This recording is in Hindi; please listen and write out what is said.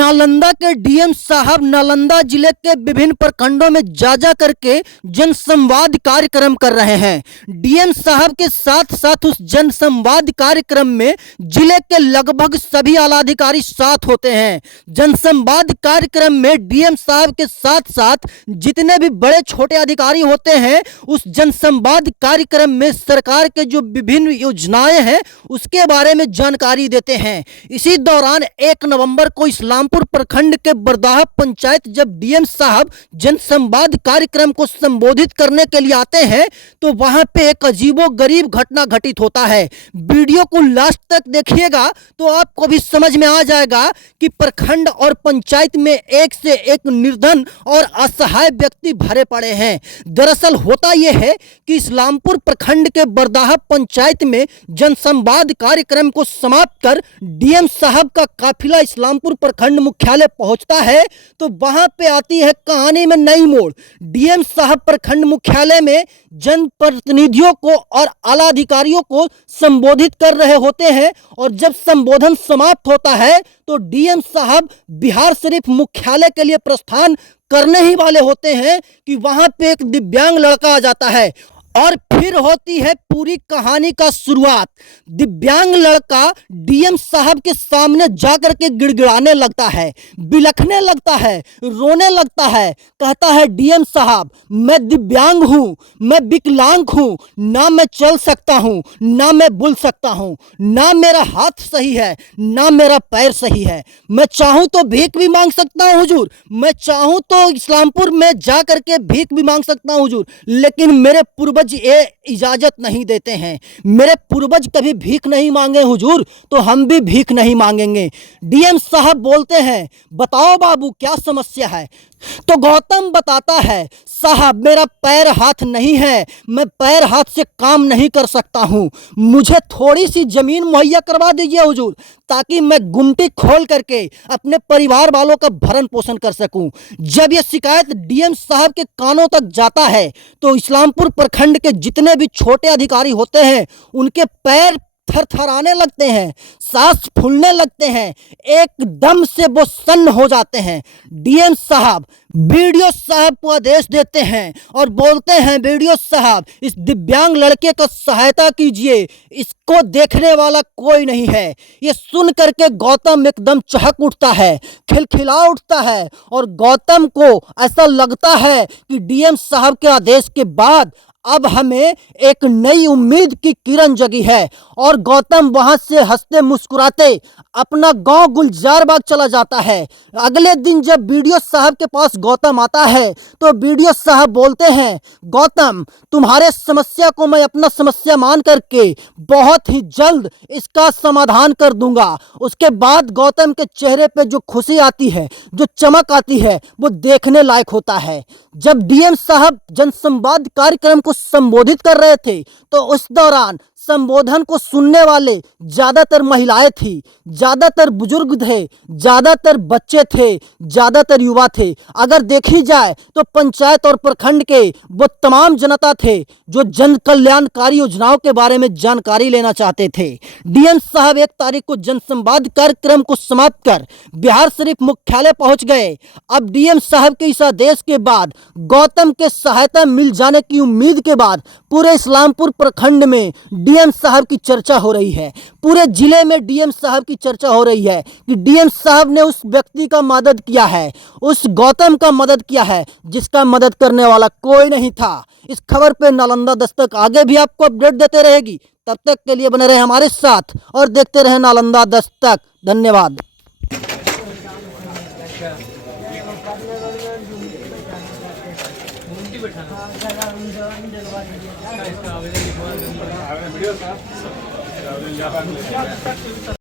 नालंदा के डीएम साहब नालंदा जिले के विभिन्न प्रखंडों में जा करके जन संवाद कार्यक्रम कर रहे हैं। डीएम साहब के साथ साथ उस जन संवाद कार्यक्रम में जिले के लगभग सभी आलाधिकारी साथ होते हैं। जन संवाद कार्यक्रम में डीएम साहब के साथ साथ जितने भी बड़े छोटे अधिकारी होते हैं उस जन संवाद कार्यक्रम में सरकार के जो विभिन्न योजनाएं हैं उसके बारे में जानकारी देते हैं। इसी दौरान 1 नवंबर को इस्लामपुर प्रखंड के बरदाहा पंचायत जब डीएम साहब जन संवाद कार्यक्रम को संबोधित करने के लिए आते हैं तो वहां पे एक अजीबोगरीब घटना घटित होता है। वीडियो को लास्ट तक देखिएगा तो आपको भी समझ में आ जाएगा कि प्रखंड और पंचायत में एक से एक निर्धन और असहाय व्यक्ति भरे पड़े हैं। दरअसल होता यह है कि इस्लामपुर प्रखंड के बरदाहा पंचायत में जन संवाद कार्यक्रम को समाप्त कर डीएम साहब का काफिला इस्लामपुर प्रखंड मुख्यालय पहुंचता है तो वहां पे आती है कहानी में नई मोड़। डीएम साहब प्रखंड मुख्यालय में जन प्रतिनिधियों को और आला अधिकारियों को संबोधित कर रहे होते हैं और जब संबोधन समाप्त होता है तो डीएम साहब बिहार शरीफ मुख्यालय के लिए प्रस्थान करने ही वाले होते हैं कि वहां पे एक दिव्यांग लड़का आ जाता है और फिर होती है पूरी कहानी का शुरुआत। दिव्यांग लड़का डीएम साहब के सामने जाकर के गिड़गिड़ाने लगता है, बिलखने लगता है, रोने लगता है। कहता है डीएम साहब मैं दिव्यांग हूँ, मैं विकलांग हूँ, ना मैं चल सकता हूँ, ना मैं बोल सकता हूँ, ना मेरा हाथ सही है, ना मेरा पैर सही है। मैं चाहूँ तो भीख भी मांग सकता हूँ हुजूर, मैं चाहूँ तो इस्लामपुर में जा करके भीख भी मांग सकता हूँ हुजूर, लेकिन मेरे पूर्वज ये इजाजत नहीं देते हैं। मेरे पूर्वज कभी भीख नहीं मांगे हुजूर तो हम भी भीख नहीं मांगेंगे। डीएम साहब बोलते हैं बताओ बाबू क्या समस्या है। तो गौतम बताता है साहब मेरा पैर हाथ नहीं है, मैं पैर हाथ से काम नहीं कर सकता हूँ, मुझे थोड़ी सी जमीन मुहैया करवा दीजिए हुजूर ताकि मैं गुमटी खोल करके अपने परिवार वालों का भरण पोषण कर सकूं। जब यह शिकायत डीएम साहब के कानों तक जाता है तो इस्लामपुर प्रखंड के जितने भी छोटे अधिकारी होते हैं उनके पैर थरथराने लगते हैं, सांस फूलने लगते हैं, एकदम से वो सन्न हो जाते हैं। डीएम साहब वीडियो साहब को आदेश देते हैं और बोलते हैं वीडियो साहब इस दिव्यांग लड़के को सहायता कीजिए, इसको देखने वाला कोई नहीं है। ये सुन करके गौतम एकदम चहक उठता है, खिलखिला उठता है और गौतम को ऐसा लगता है कि डीएम साहब के आदेश के बाद अब हमें एक नई उम्मीद की किरण जगी है और गौतम वहां से हंसते मुस्कुराते अपना गांव गुलजार बाग चला जाता है। अगले दिन जब बीडीओ साहब के पास गौतम आता है तो बीडीओ साहब बोलते हैं गौतम तुम्हारे समस्या को मैं अपना समस्या मान करके बहुत ही जल्द इसका समाधान कर दूंगा। उसके बाद गौतम के चेहरे पे जो खुशी आती है, जो चमक आती है वो देखने लायक होता है। जब डीएम साहब जनसंवाद कार्यक्रम को संबोधित कर रहे थे तो उस दौरान संबोधन को सुनने वाले ज्यादातर महिलाएं थी, ज्यादातर बुजुर्ग थे, ज्यादातर बच्चे थे, ज्यादातर युवा थे। अगर देखी जाए तो पंचायत और प्रखंड के वो तमाम जनता थे जो जन कल्याणकारी योजनाओं के बारे में जानकारी लेना चाहते थे। डीएम साहब 1 तारीख को जनसंवाद कार्यक्रम को समाप्त कर बिहार शरीफ मुख्यालय पहुंच गए। अब डीएम साहब के इस आदेश के बाद गौतम के सहायता मिल जाने की उम्मीद के बाद पूरे इस्लामपुर प्रखंड में डीएम साहब की चर्चा हो रही है, पूरे जिले में डीएम साहब की चर्चा हो रही है कि डीएम साहब ने उस व्यक्ति का मदद किया है, उस गौतम का मदद किया है जिसका मदद करने वाला कोई नहीं था। इस खबर पे नालंदा दस्तक आगे भी आपको अपडेट देते रहेगी। तब तक के लिए बने रहे हमारे साथ और देखते रहे नालंदा दस्तक। धन्यवाद।